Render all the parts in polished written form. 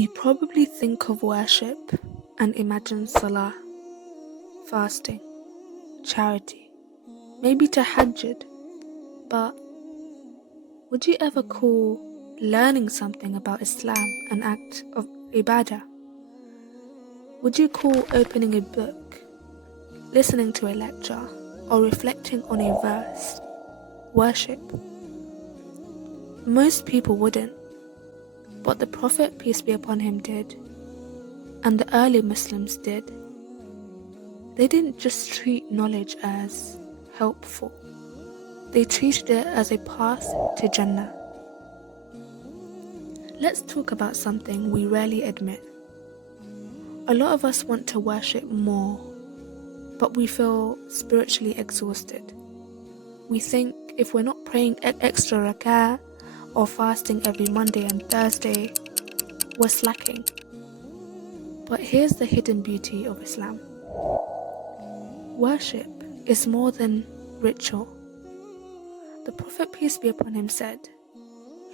You probably think of worship and imagine salah, fasting, charity, maybe tahajjud, but would you ever call learning something about Islam an act of ibadah? Would you call opening a book, listening to a lecture, or reflecting on a verse worship? Most people wouldn't, but the Prophet, peace be upon him, did, and the early Muslims did. They didn't just treat knowledge as helpful, they treated it as a path to Jannah. Let's talk about something we rarely admit. A lot of us want to worship more, but we feel spiritually exhausted. We think if we're not praying extra rak'ah or fasting every Monday and Thursday, we're slacking. But here's the hidden beauty of Islam. Worship is more than ritual. The Prophet, peace be upon him, said,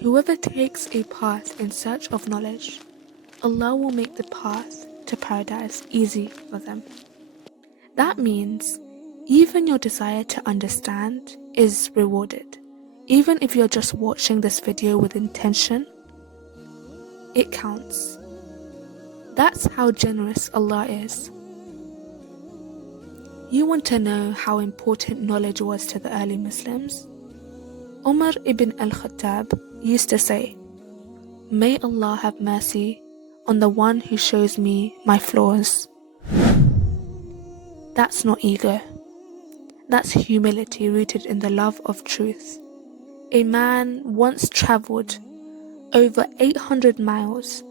"Whoever takes a path in search of knowledge, Allah will make the path to paradise easy for them." That means even your desire to understand is rewarded. Even if you're just watching this video with intention, it counts. That's how generous Allah is. You want to know how important knowledge was to the early Muslims? Umar ibn al-Khattab used to say, "May Allah have mercy on the one who shows me my flaws." That's not ego. That's humility rooted in the love of truth. A man once travelled over 800 miles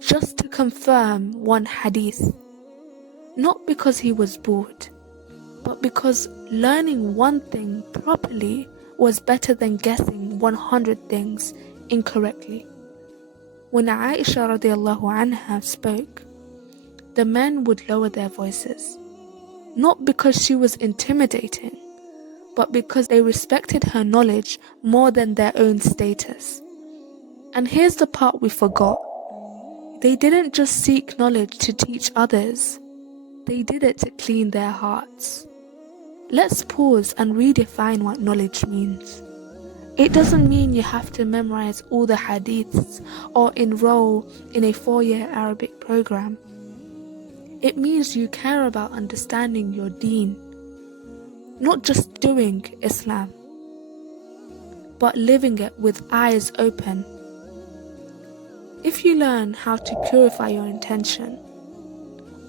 just to confirm one hadith. Not because he was bored, but because learning one thing properly was better than guessing 100 things incorrectly. When Aisha radiallahu anha spoke, the men would lower their voices, not because she was intimidating, but because they respected her knowledge more than their own status. And here's the part we forgot. They didn't just seek knowledge to teach others, they did it to clean their hearts. Let's pause and redefine what knowledge means. It doesn't mean you have to memorize all the hadiths or enroll in a 4-year Arabic program. It means you care about understanding your deen, not just doing Islam, but living it with eyes open. If you learn how to purify your intention,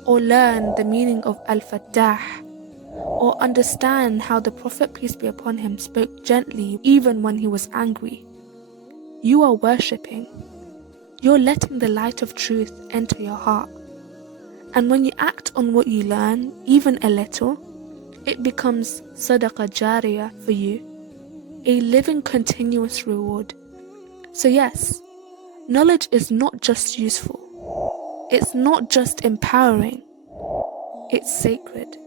or learn the meaning of Al-Fattah, or understand how the Prophet, peace be upon him, spoke gently even when he was angry, you are worshipping. You're letting the light of truth enter your heart. And when you act on what you learn, even a little, it becomes sadaqah jariyah for you, a living continuous reward. So yes, knowledge is not just useful, it's not just empowering, it's sacred.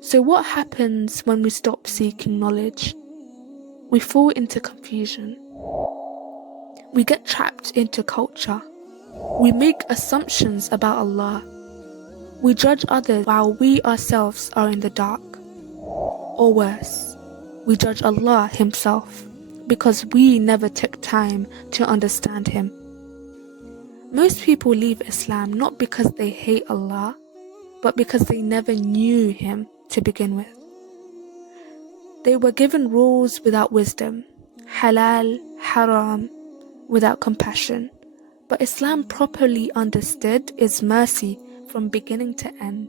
So what happens when we stop seeking knowledge? We fall into confusion. We get trapped into culture. We make assumptions about Allah. We judge others while we ourselves are in the dark. Or worse, we judge Allah himself because we never took time to understand him. Most people leave Islam not because they hate Allah, but because they never knew him to begin with. They were given rules without wisdom, halal, haram, without compassion. But Islam properly understood is mercy from beginning to end.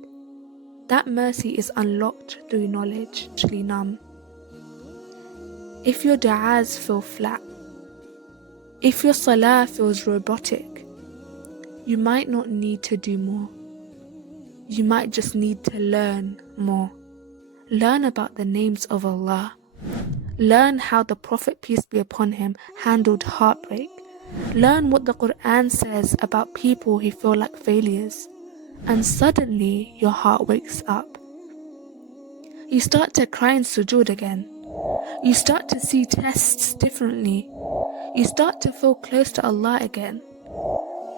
That mercy is unlocked through knowledge, actually numb. If your du'as feel flat, if your salah feels robotic, you might not need to do more. You might just need to learn more. Learn about the names of Allah. Learn how the Prophet, peace be upon him, handled heartbreak. Learn what the Qur'an says about people who feel like failures. And suddenly your heart wakes up. You start to cry in sujood again. You start to see tests differently. You start to feel close to Allah again.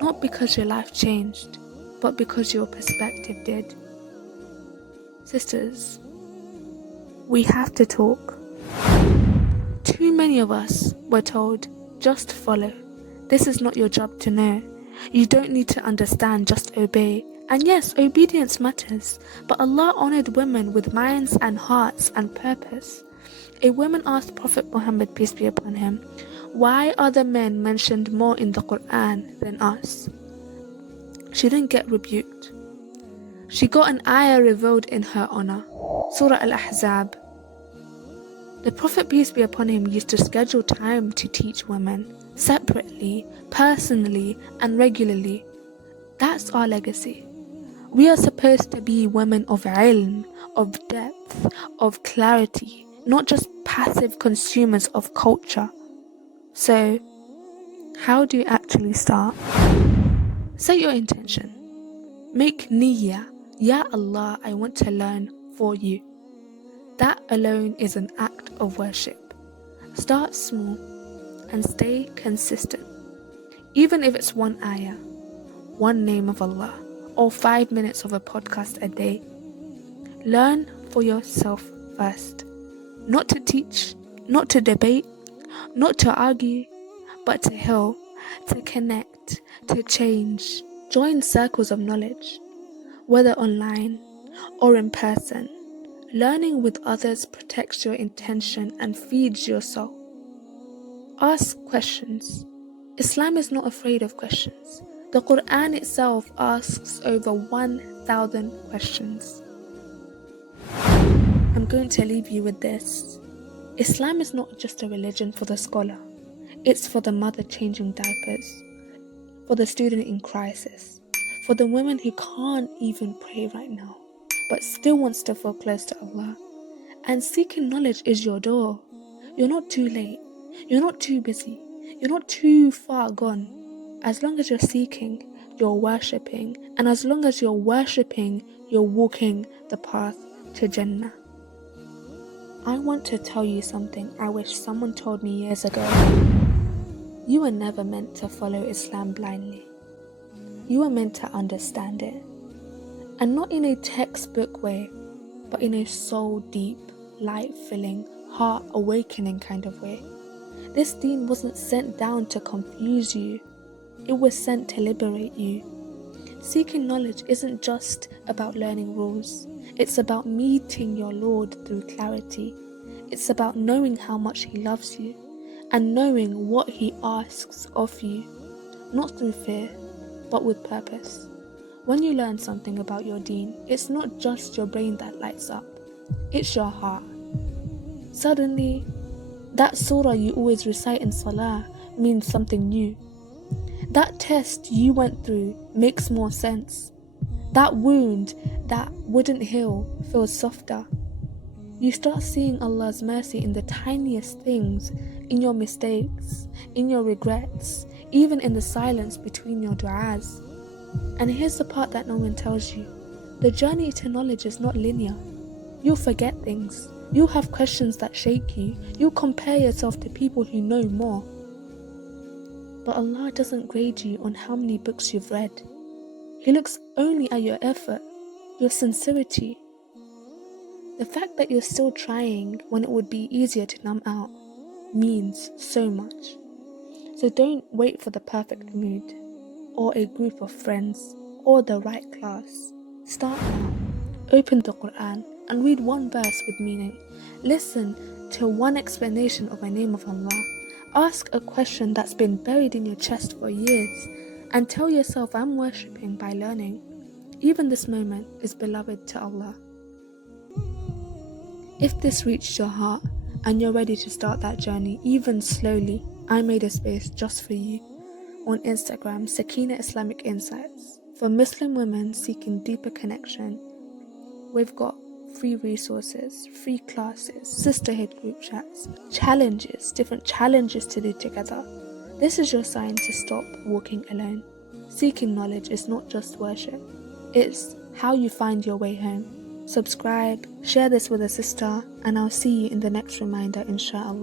not because your life changed, but because your perspective did. Sisters, we have to talk. Too many of us were told, just follow. This is not your job to know. You don't need to understand, just obey. And yes, obedience matters, but Allah honored women with minds and hearts and purpose. A woman asked Prophet Muhammad, peace be upon him, why are the men mentioned more in the Qur'an than us? She didn't get rebuked. She got an ayah revealed in her honor, Surah Al-Ahzab. The Prophet, peace be upon him, used to schedule time to teach women, separately, personally, and regularly. That's our legacy. We are supposed to be women of ilm, of depth, of clarity, not just passive consumers of culture. So, how do you actually start? Set your intention. Make niyyah. Ya Allah, I want to learn for you. That alone is an act of worship. Start small and stay consistent. Even if it's one ayah, one name of Allah, or 5 minutes of a podcast a day. Learn for yourself first. Not to teach, not to debate, not to argue, but to heal, to connect, to change. Join circles of knowledge, whether online or in person. Learning with others protects your intention and feeds your soul. Ask questions. Islam is not afraid of questions. The Qur'an itself asks over 1,000 questions. I'm going to leave you with this. Islam is not just a religion for the scholar. It's for the mother changing diapers, for the student in crisis, for the women who can't even pray right now, but still wants to feel close to Allah. And seeking knowledge is your door. You're not too late. You're not too busy. You're not too far gone. As long as you're seeking, you're worshipping. And as long as you're worshipping, you're walking the path to Jannah. I want to tell you something I wish someone told me years ago. You were never meant to follow Islam blindly. You were meant to understand it. And not in a textbook way, but in a soul-deep, light-filling, heart-awakening kind of way. This deen wasn't sent down to confuse you. It was sent to liberate you. Seeking knowledge isn't just about learning rules. It's about meeting your Lord through clarity. It's about knowing how much He loves you and knowing what He asks of you, not through fear, but with purpose. When you learn something about your deen, it's not just your brain that lights up, it's your heart. Suddenly, that surah you always recite in salah means something new. That test you went through makes more sense. That wound that wouldn't heal feels softer. You start seeing Allah's mercy in the tiniest things, in your mistakes, in your regrets, even in the silence between your du'as. And here's the part that no one tells you. The journey to knowledge is not linear. You'll forget things. You'll have questions that shake you. You'll compare yourself to people who know more. But Allah doesn't grade you on how many books you've read. He looks only at your effort, your sincerity. The fact that you're still trying when it would be easier to numb out means so much. So don't wait for the perfect mood, or a group of friends, or the right class. Start now. Open the Qur'an and read one verse with meaning. Listen to one explanation of a name of Allah. Ask a question that's been buried in your chest for years, and tell yourself, I'm worshipping by learning. Even this moment is beloved to Allah. If this reached your heart and you're ready to start that journey, even slowly, I made a space just for you on Instagram, Sakina Islamic Insights. For Muslim women seeking deeper connection, we've got free resources, free classes, sisterhood group chats, challenges, different challenges to do together. This is your sign to stop walking alone. Seeking knowledge is not just worship, it's how you find your way home. Subscribe, share this with a sister, and I'll see you in the next reminder, inshallah.